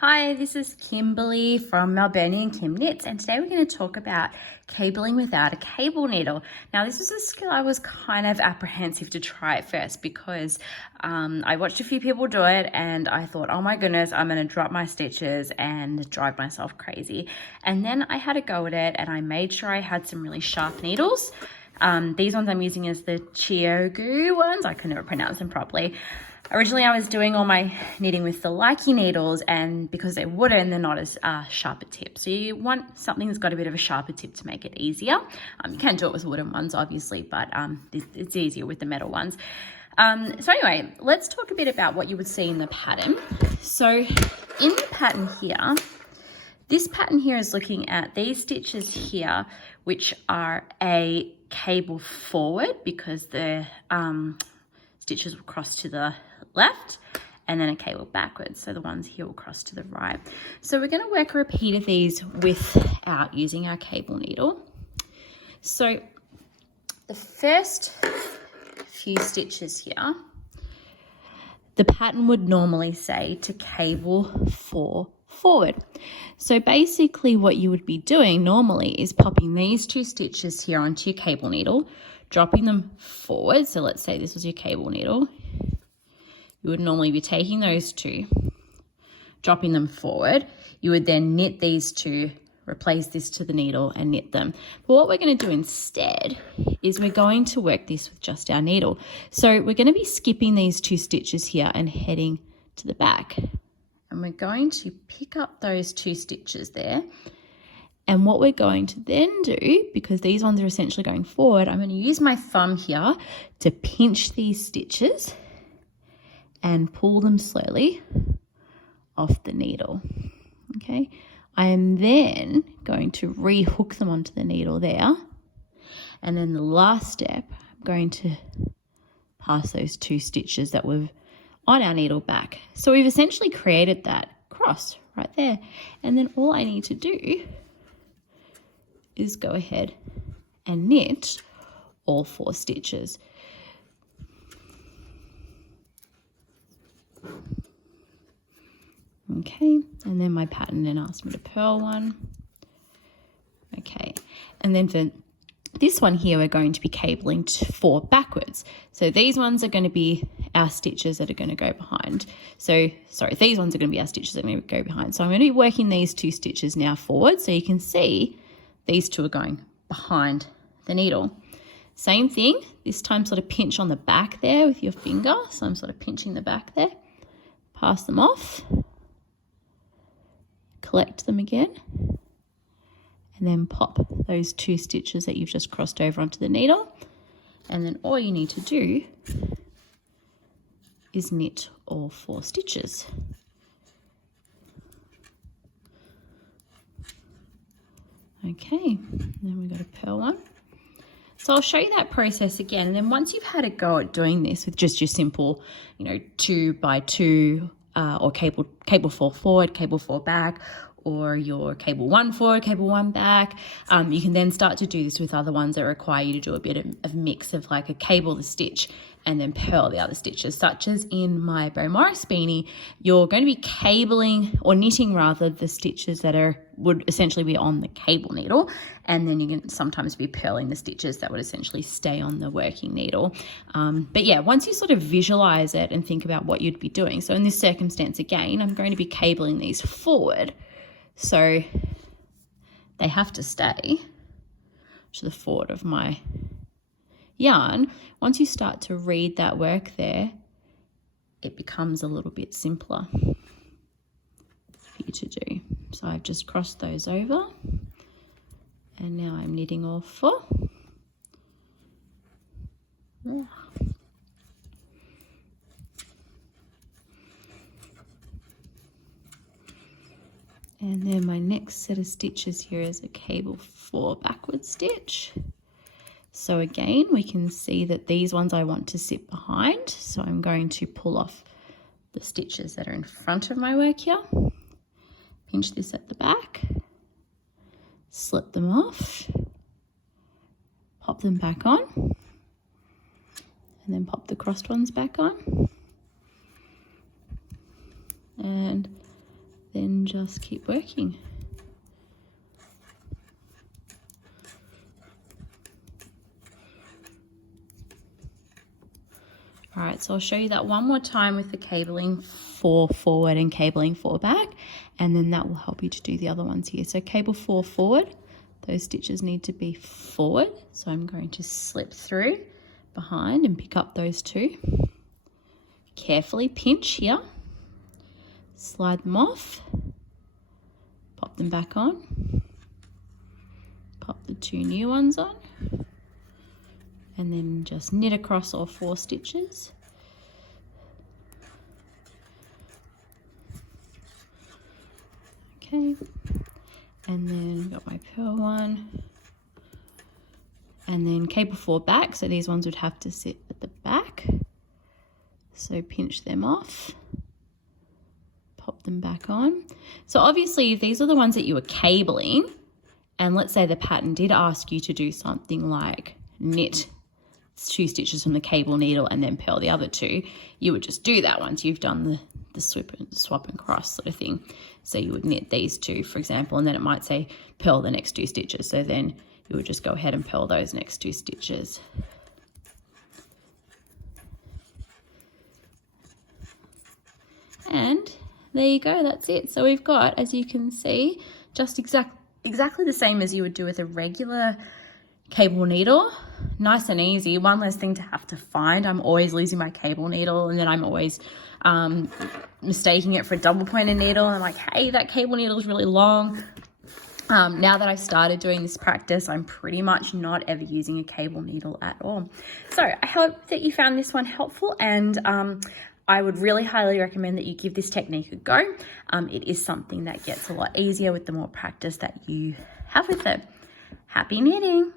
Hi, this is Kimberly from Melburnian Kim Knits, and today we're going to talk about cabling without a cable needle. Now, this is a skill I was kind of apprehensive to try at first because I watched a few people do it and I thought, oh my goodness, I'm going to drop my stitches and drive myself crazy. And then I had a go at it and I made sure I had some really sharp needles. These ones I'm using is the Chiogu ones. I can never pronounce them properly. Originally, I was doing all my knitting with the Likey needles, and because they're wooden, they're not as sharp a tip. So you want something that's got a bit of a sharper tip to make it easier. You can do it with wooden ones, obviously, but it's easier with the metal ones. So anyway, let's talk a bit about what you would see in the pattern. So in the pattern here, this pattern here is looking at these stitches here, which are a cable forward because the stitches will cross to the left and then a cable backwards. So the ones here will cross to the right. So we're going to work a repeat of these without using our cable needle. So the first few stitches here, the pattern would normally say to cable 4 forward. So basically what you would be doing normally is popping these 2 stitches here onto your cable needle, dropping them forward. So let's say this was your cable needle. You would normally be taking those 2, dropping them forward. You would then knit these 2, replace this to the needle and knit them. But what we're going to do instead is we're going to work this with just our needle. So we're going to be skipping these 2 stitches here and heading to the back. And we're going to pick up those 2 stitches there. And what we're going to then do, because these ones are essentially going forward, I'm going to use my thumb here to pinch these stitches and pull them slowly off the needle. Okay, I am then going to re-hook them onto the needle there. And then the last step, I'm going to pass those 2 stitches that were on our needle back. So we've essentially created that cross right there. And then all I need to do is go ahead and knit all 4 stitches. Okay, and then my pattern then asked me to purl one. Okay, and then for this one here, we're going to be cabling 4 backwards. So these ones are going to be our stitches that are going to go behind. So, sorry, these ones are going to be our stitches that are going to go behind. So I'm going to be working these 2 stitches now forward. So you can see these 2 are going behind the needle. Same thing, this time sort of pinch on the back there with your finger. So I'm sort of pinching the back there. Pass them off. Collect them again. And then pop those 2 stitches that you've just crossed over onto the needle. And then all you need to do is knit all 4 stitches. Okay, then we've got a purl one. So I'll show you that process again. And then once you've had a go at doing this with just your simple, 2 by 2 or cable 4 forward, cable 4 back, or your cable 1 forward, cable 1 back, you can then start to do this with other ones that require you to do a bit of mix of like a cable the stitch and then purl the other stitches, such as in my Bo Morris beanie. You're going to be cabling or knitting rather the stitches that would essentially be on the cable needle, and then you can sometimes be purling the stitches that would essentially stay on the working needle. But yeah, once you sort of visualize it and think about what you'd be doing. So in this circumstance, again, I'm going to be cabling these forward. So they have to stay to the forward of my yarn. Once you start to read that work there, it becomes a little bit simpler for you to do. So I've just crossed those over and now I'm knitting all 4. And then my next set of stitches here is a cable 4 backward stitch. So again, we can see that these ones I want to sit behind. So I'm going to pull off the stitches that are in front of my work here. Pinch this at the back, slip them off, pop them back on, and then pop the crossed ones back on. And then just keep working. All right, so I'll show you that one more time with the cabling 4 forward and cabling 4 back, and then that will help you to do the other ones here. So cable 4 forward, those stitches need to be forward. So I'm going to slip through behind and pick up those 2. Carefully pinch here, slide them off, pop them back on, pop the 2 new ones on, and then just knit across all 4 stitches. Okay, and then got my pearl one, and then cable 4 back, so these ones would have to sit at the back. So pinch them off, pop them back on. So obviously if these are the ones that you were cabling, and let's say the pattern did ask you to do something like knit 2 stitches from the cable needle and then purl the other 2, you would just do that once you've done the swap and cross sort of thing. So you would knit these 2, for example, and then it might say purl the next 2 stitches. So then you would just go ahead and purl those next 2 stitches. And there you go, that's it. So we've got, as you can see, just exactly the same as you would do with a regular cable needle. Nice and easy, one less thing to have to find. I'm always losing my cable needle, and then I'm always mistaking it for a double pointed needle. And I'm like, hey, that cable needle is really long. Now that I've started doing this practice, I'm pretty much not ever using a cable needle at all. So I hope that you found this one helpful, and I would really highly recommend that you give this technique a go. It is something that gets a lot easier with the more practice that you have with it. Happy knitting!